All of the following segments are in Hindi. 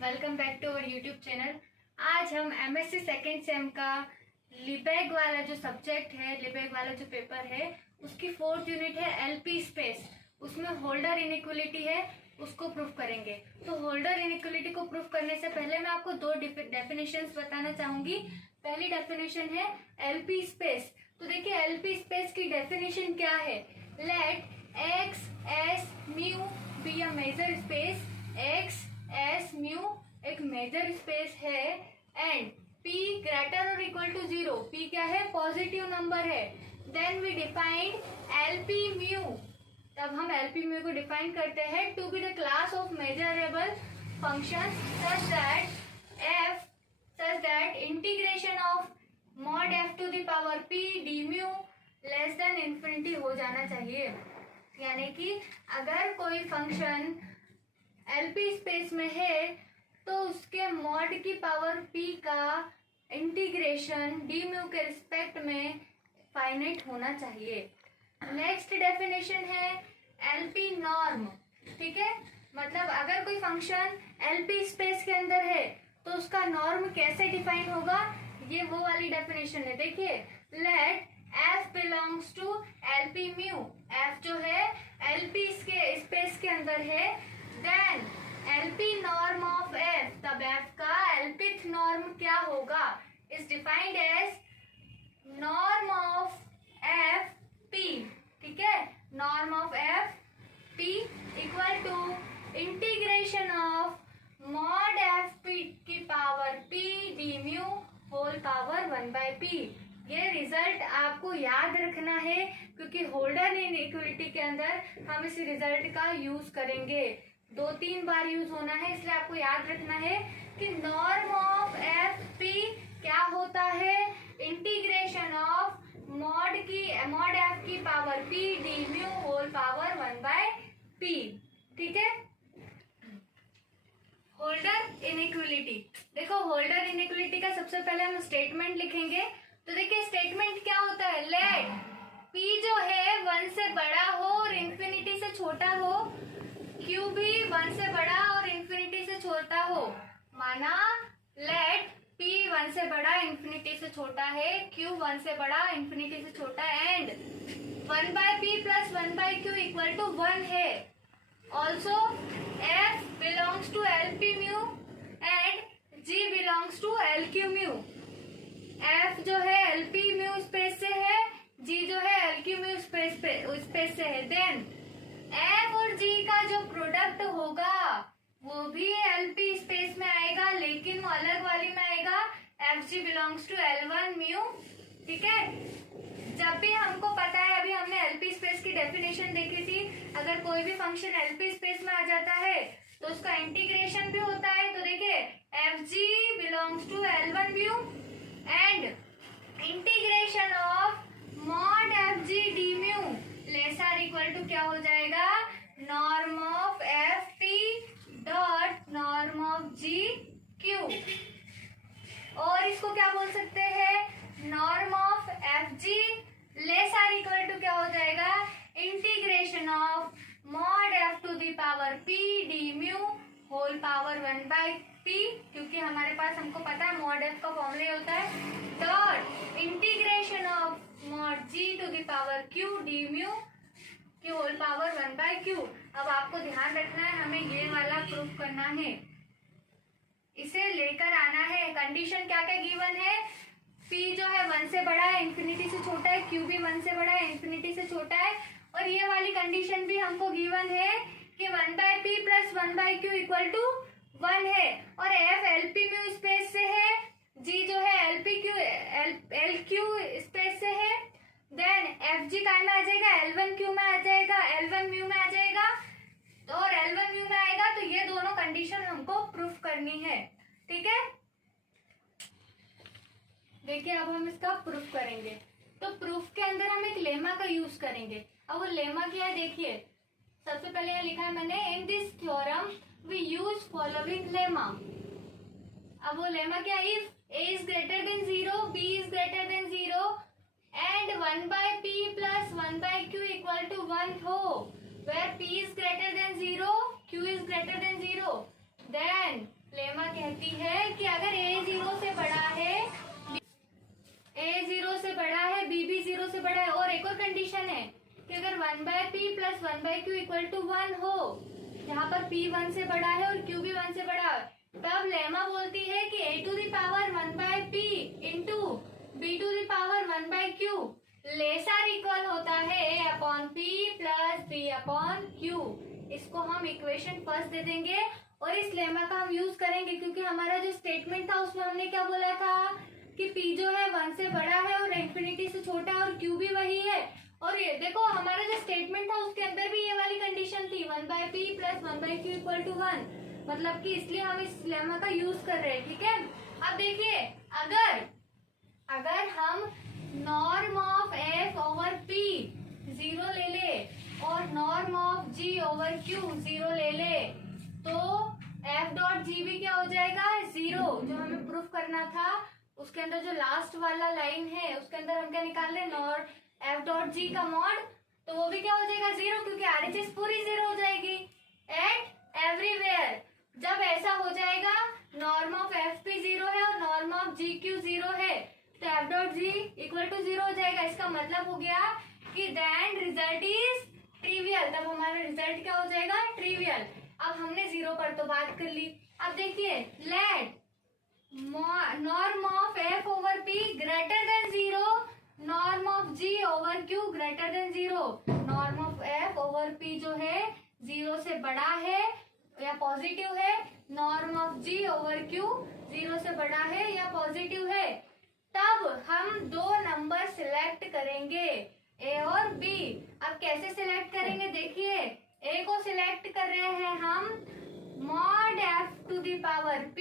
Welcome back to our YouTube channel. आज हम एमएससी सेकेंड सेम का लिबेग वाला जो सब्जेक्ट है, लिबेग वाला जो पेपर है, उसकी फोर्थ यूनिट है एलपी स्पेस। उसमें होल्डर इनइक्वलिटी है, उसको प्रूफ करेंगे। तो होल्डर इनइक्वलिटी को प्रूफ करने से पहले मैं आपको दो डेफिनेशंस बताना चाहूंगी। पहली डेफिनेशन है एलपी स्पेस। तो देखिए एलपी स्पेस की डेफिनेशन क्या है। Let X S mu be a measure space. X S mu एक मेजर स्पेस है एंड p ग्रेटर और इक्वल टू 0। p क्या है? पॉजिटिव नंबर है। Then we defined lp mu. तब हम lp म्यू को डिफाइन करते हैं to be the class of measurable function such that integration of mod f to the power p d mu less than infinity हो जाना चाहिए। यानी कि अगर कोई फंक्शन एलपी स्पेस में है तो उसके मॉड की पावर p का इंटीग्रेशन डी म्यू के रिस्पेक्ट में फाइनाइट होना चाहिए। नेक्स्ट डेफिनेशन है एलपी नॉर्म। ठीक है, मतलब अगर कोई फंक्शन एलपी स्पेस के अंदर है तो उसका नॉर्म कैसे डिफाइन होगा, ये वो वाली डेफिनेशन है। देखिए let f belongs to LP mu. f जो है एलपी के स्पेस के अंदर है। Then LP norm of f, तब f का एलपिथ नॉर्म क्या होगा, is defined as norm of f p। ठीक है, norm of f p equal to integration of mod f p की power p d mu whole power 1/p। ये रिजल्ट आपको याद रखना है क्योंकि होल्डर इनइक्वलिटी के अंदर हम इस रिजल्ट का यूज करेंगे। 2-3 बार यूज होना है, इसलिए आपको याद रखना है कि नॉर्म ऑफ एफ पी क्या होता है, इंटीग्रेशन ऑफ मॉड एफ की power P D mu whole power 1/p। ठीक है, होल्डर इनइक्वलिटी। देखो होल्डर इनइक्वलिटी का सबसे पहले हम स्टेटमेंट लिखेंगे। तो देखिए स्टेटमेंट क्या होता है। लेट p जो है 1 से बड़ा हो और इंफिनिटी से छोटा हो, q भी 1 से बड़ा और इंफिनिटी से छोटा हो। माना लेट p 1 से बड़ा इंफिनिटी से छोटा है, q 1 से बड़ा इंफिनिटी से छोटा है and 1/p plus 1/q equal to 1 है। Also f belongs to LP mu and g belongs to LQ mu. f जो है LP म्यू स्पेस से है, g जो है LQ म्यू स्पेस से है। देन f और g का जो प्रोडक्ट होगा वो भी LP स्पेस में आएगा, लेकिन वो अलग वाली में आएगा, fg belongs to L1 mu. ठीक है, जब भी हमको पता है, अभी हमने LP स्पेस की डेफिनेशन देखी थी, अगर कोई भी फंक्शन LP स्पेस में आ जाता है तो उसका इंटीग्रेशन भी होता है। तो देखिए fg belongs to L1 mu and integration of mod fg d mu less or equal to क्या हो जाएगा, norm of F P dot norm of G Q. और इसको क्या बोल सकते हैं, norm of F G less or equal to क्या हो जाएगा, integration of mod F to the power P D mu whole power 1/p। क्योंकि हमारे पास हमको पता है मॉड एफ का फॉर्मूला होता है dot integration of mod G to the power Q D mu की होल पावर 1/q। अब आपको ध्यान रखना है, हमें ये वाला प्रूफ करना है, इसे लेकर आना है। कंडीशन क्या क्या गिवन है, p जो है 1 से बड़ा है, इंफिनिटी से छोटा है, q भी 1 से बड़ा है, इंफिनिटी से छोटा है। और ये वाली कंडीशन भी हमको गिवन है कि 1/p plus 1/q equal to 1 है। और f LP म्यू स्पेस से है, g जो है LQ स्पेस से है। देन fg काय में आ जाएगा, L1 क्यू में आ जाएगा, L1 म्यू में आ जाएगा। तो और L1 म्यू में आएगा, तो ये दोनों कंडीशन हमको प्रूफ करनी है। ठीक है, देखिए अब हम इसका प्रूफ करेंगे। तो प्रूफ के अंदर हम एक लेमा का यूज करेंगे। अब वो लेमा क्या है, देखिए सबसे पहले यहाँ लिखा है मैंने, in this theorem we use following lemma. अब वो लेमा क्या, if a is greater than 0, b is greater than 0 and 1/p plus 1/q equal to 1 हो, where p is greater than 0, q is greater than 0, then lemma कहती है कि अगर a 0 से बड़ा है, a 0 से बड़ा है, b भी 0 से बड़ा है, और एक और कंडीशन है कि अगर 1/p + 1/q = 1 हो, जहाँ पर p 1 से बड़ा है और q भी 1 से बड़ा है, तब लेमा बोलती है कि a to the power 1/p into b to the power 1/q lesser equal होता है a/p + b/q। इसको हम इक्वेशन फर्स्ट दे देंगे और इस लेमा का हम यूज करेंगे, क्योंकि हमारा जो स्टेटमेंट था उसमें हमने क्या बोला था कि p जो है 1 से बड़ा है और इंफिनिटी से छोटा है और q भी वही है। और ये देखो हमारा जो स्टेटमेंट था उसके अंदर भी ये वाली कंडीशन थी 1/p + 1/q = 1, मतलब कि इसलिए हम इस लेमा का यूज कर रहे हैं। ठीक है, अब देखिए अगर हम नॉर्म ऑफ f/p 0 ले ले और नॉर्म ऑफ g/q 0 ले ले तो f.g भी क्या हो जाएगा 0। जो हमें प्रूफ करना था उसके अंदर जो लास्ट वाला लाइन है उसके अंदर हम क्या निकाल रहे हैं f.g का मॉड, तो वो भी क्या हो जाएगा 0, क्योंकि RHS पूरी 0 हो जाएगी एट एवरीवेयर। जब ऐसा हो जाएगा नॉर्म ऑफ fp 0 है और नॉर्म ऑफ gq 0 है तो f.g = 0 हो जाएगा। इसका मतलब हो गया कि देन रिजल्ट इज ट्रिवियल, तब हमारा रिजल्ट क्या हो जाएगा ट्रिवियल। अब हमने 0 पर तो बात कर ली। अब देखिए let norm of f/p greater than 0, norm of g/q greater than 0। Norm of f/p जो है 0 से बड़ा है या पॉजिटिव है, नॉर्म ऑफ g/q 0 से बड़ा है या पॉजिटिव है, तब हम दो नंबर सिलेक्ट करेंगे a और b। अब कैसे सिलेक्ट करेंगे, देखिए a को सिलेक्ट कर रहे हैं हम mod f⁻p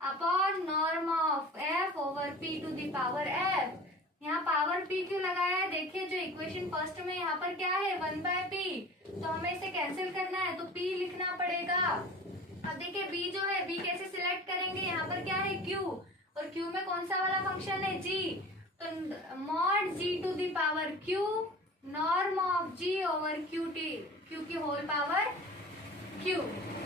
upon norm of f/p⁻f। यहाँ पावर p क्यों लगाया है, देखिए जो इक्वेशन फर्स्ट में यहाँ पर क्या है 1/p, तो हमें इसे कैंसिल करना है तो p लिखना पड़ेगा। अब देखिए b जो है b कैसे सिलेक्ट करेंगे, यहाँ पर क्या है q और q में कौन सा वाला फंक्शन है g, तो mod g⁻q norm of g/q की होल पावर q।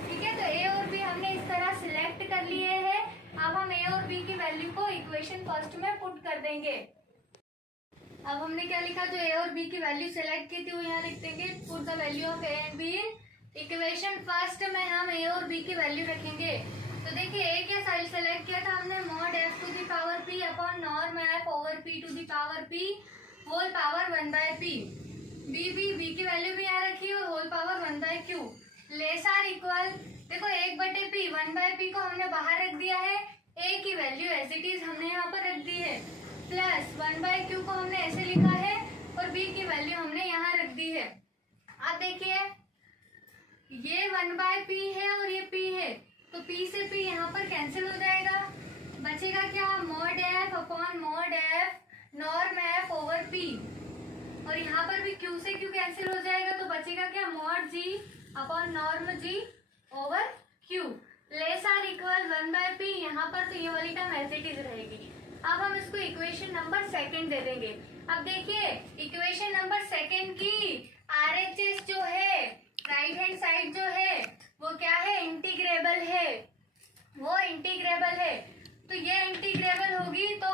ठीक है, तो a और b हमने इस तरह सिलेक्ट कर लिए हैं। अब हम a और b की वैल्यू को इक्वेशन फर्स्ट में पुट कर देंगे। अब हमने क्या लिखा, जो a और b की वैल्यू सिलेक्ट की थी वो यहाँ लिख देंगे, put the value of a and b in equation first में हम a और b की वैल्यू रखेंगे। तो देखिए a क्या साइड सेलेक्ट किया था हमने mod f⁻p upon norm f/p⁻p whole power 1/p। b की वैल्यू भी यहाँ रखी और whole power 1/q lesser equal, देखो 1/p 1/p को हमने बाहर रख दिया है, a की वैल्यू एज इट इज हमने यहाँ पर रख दी है, प्लस 1/q को हमने ऐसे लिखा है और b की वैल्यू हमने यहाँ रख दी है। अब देखिए ये 1/p है और ये p है, तो p से p यहाँ पर कैंसिल हो जाएगा, बचेगा क्या mod f upon mod f norm f/p, और यहाँ पर भी q से q कैंसिल हो जाएगा तो बचेगा क्या mod g upon norm g/q lesser equal 1/p। यहाँ पर तो ये वाली टर्म एज इट इज रहेगी। अब हम इसको इक्वेशन नंबर सेकंड दे देंगे। अब देखिए इक्वेशन नंबर सेकंड की RHS जो है राइट हैंड साइड जो है वो क्या है इंटीग्रेबल है, वो इंटीग्रेबल है, तो ये इंटीग्रेबल होगी तो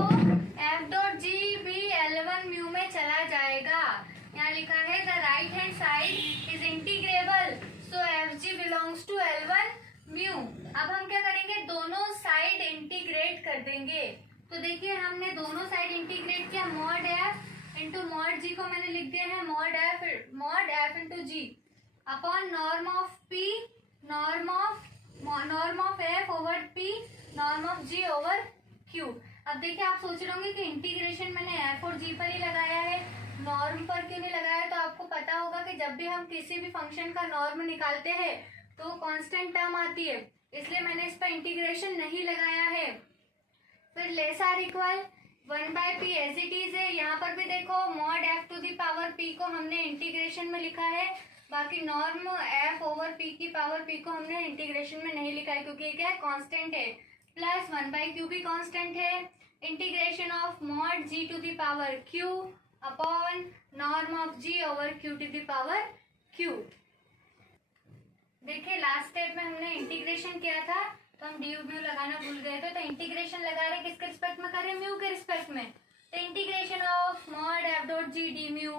f.g भी L1 म्यू में चला जाएगा। यहाँ लिखा है the right hand side is integrable so fg belongs to L1 mu. अब हम क्या करेंगे, दोनों साइड इंटीग्रेट कर देंगे। तो देखिए हमने दोनों साइड इंटीग्रेट किया, mod f into mod g को मैंने लिख दिया है mod f into g upon norm of p norm of f/p norm of g/q। अब देखिए आप सोच रहे होंगे कि इंटीग्रेशन मैंने f और g पर ही लगाया है, नॉर्म पर क्यों नहीं लगाया, तो आपको पता होगा कि जब भी हम किसी भी फंक्शन का नॉर्म निकालते हैं तो कांस्टेंट टर्म आती है, इसलिए मैंने इस पर इंटीग्रेशन नहीं लगाया है। फिर lesser equal 1/p as it is है, यहाँ पर भी देखो मॉड f⁻p को हमने इंटीग्रेशन में लिखा है, बाकी नॉर्म f/p की पावर p को हमने इंटीग्रेशन में नहीं लिखा है क्योंकि ये क्या है कांस्टेंट है, प्लस 1/q भी कांस्टेंट है, integration of mod g⁻q upon norm of g/q। देखिए लास्ट स्टेप में हमने इंटीग्रेशन किया था तो हम डी म्यू लगाना भूल गए थे, तो इंटीग्रेशन लगा रहे किसके रिस्पेक्ट में कर रहे हैं, म्यू के रिस्पेक्ट में। तो integration of mod f dot g d mu,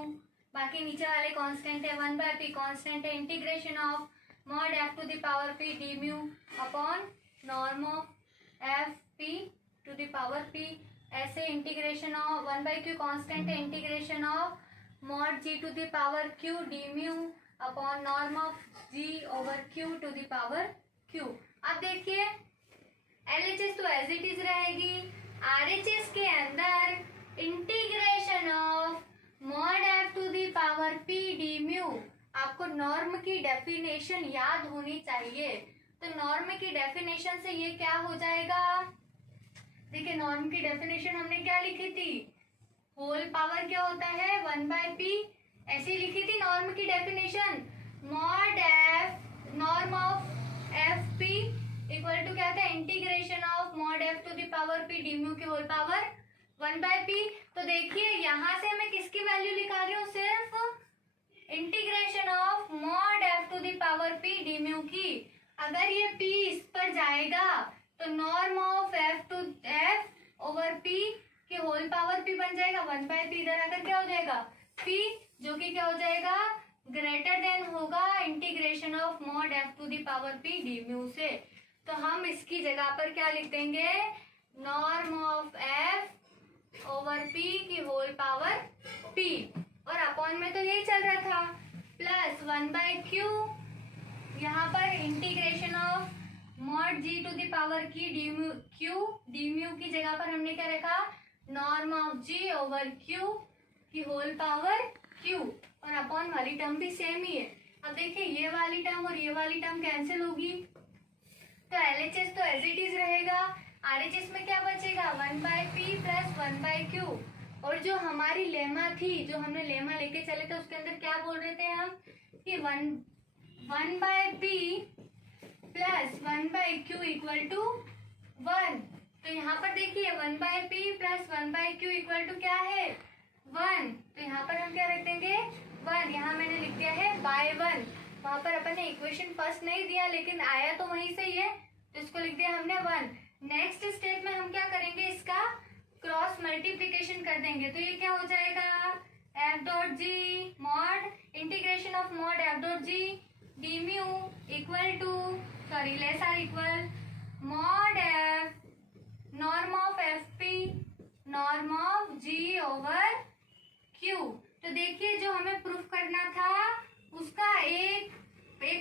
बाकी नीचे वाले कांस्टेंट है, 1/p कांस्टेंट है, integration of mod F to the power p d mu upon norm of f p to the power p। ऐसे इंटीग्रेशन ऑफ 1/q कांस्टेंट है, integration of mod g to the power q d mu upon norm of g over q to the power q। अब देखिए LHS तो एज इट इज रहेगी, RHS के अंदर integration of mod f to the power p d mu. आपको नॉर्म की डेफिनेशन याद होनी चाहिए। तो नॉर्म की डेफिनेशन से ये क्या हो जाएगा, देखिए नॉर्म की डेफिनेशन हमने क्या लिखी थी, होल पावर क्या होता है 1/p, ऐसी लिखी थी नॉर्म की definition. Mod f norm of F p equal to क्या था, integration of mod F to the power p d mu की होल पावर 1/p। तो देखिए यहाँ से मैं किसकी वैल्यू निकाल रही हूँ, सिर्फ integration of mod F to the power p d mu की। अगर ये p इस पर जाएगा तो norm of f over p की होल पावर p बन जाएगा 1/p, इधर आकर क्या हो जाएगा p, जो कि क्या हो जाएगा ग्रेटर देन होगा integration of mod f to the power p d mu से। तो हम इसकी जगह पर क्या लिख देंगे, norm of f over p की होल पावर p, और अपॉन में तो यही चल रहा था, प्लस 1/q यहाँ पर integration of mod g to the power की d mu q, d mu की जगह पर हमने क्या रखा, norm of g over q की होल पावर q, और अपॉन वाली टर्म भी सेम ही है। अब देखिए ये वाली टर्म और ये वाली टर्म कैंसिल होगी, तो LHS तो एज इट इज रहेगा, RHS में क्या बचेगा 1/p प्लस 1/q। और जो हमारी लेमा थी, जो हमने लेमा लेके चले थे, उसके अंदर क्या बोल रहे थे हम कि 1/p plus 1/q equal to 1। तो यहाँ पर देखिए 1/p plus 1/q equal to क्या है 1, तो यहाँ पर हम क्या रख देंगे 1, यहाँ मैंने लिख दिया है बाय 1। वहां पर अपन ने इक्वेशन फर्स्ट नहीं दिया लेकिन आया तो वहीं से ही है, तो इसको लिख दिया हमने 1। नेक्स्ट स्टेप में हम क्या करेंगे, इसका क्रॉस मल्टीप्लीकेशन कर देंगे, तो ये क्या हो जाएगा f dot g mod integration of mod f dot g d mu equal to less or equal mod f norm of F p norm of g over q. तो देखिए जो हमें प्रूफ करना था उसका एक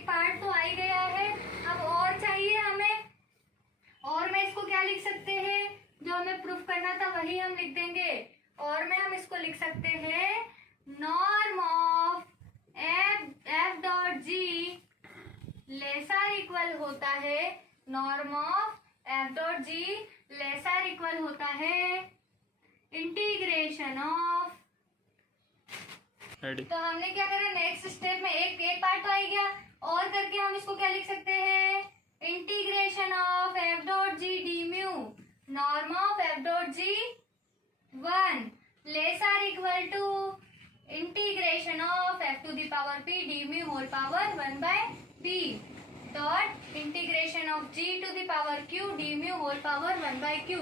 पार्ट तो आ ही गया है, अब और चाहिए हमें, और में इसको क्या लिख सकते हैं, जो हमें प्रूफ करना था वही हम लिख देंगे, और में हम इसको लिख सकते हैं norm of f dot g lesser equal होता है, norm of f dot g lesser equal होता है इंटीग्रेशन ऑफ। तो हमने क्या करा, नेक्स्ट स्टेप में एक पार्ट तो आ गया, और करके हम इसको क्या लिख सकते हैं, integration of f dot g d mu norm of f dot g 1 lesser equal to integration of f to the power p d mu whole power 1/p dot integration of g to the power q d mu whole power 1/q।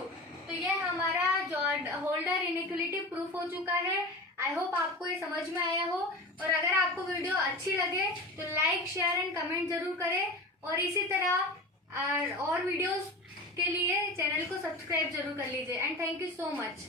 तो ये हमारा जो होल्डर इनइक्वलिटी प्रूफ हो चुका है। आई होप आपको ये समझ में आया हो, और अगर आपको वीडियो अच्छी लगे तो लाइक शेयर एंड कमेंट जरूर करें, और इसी तरह और वीडियोस के लिए चैनल को सब्सक्राइब जरूर कर लीजिए। And thank you so much.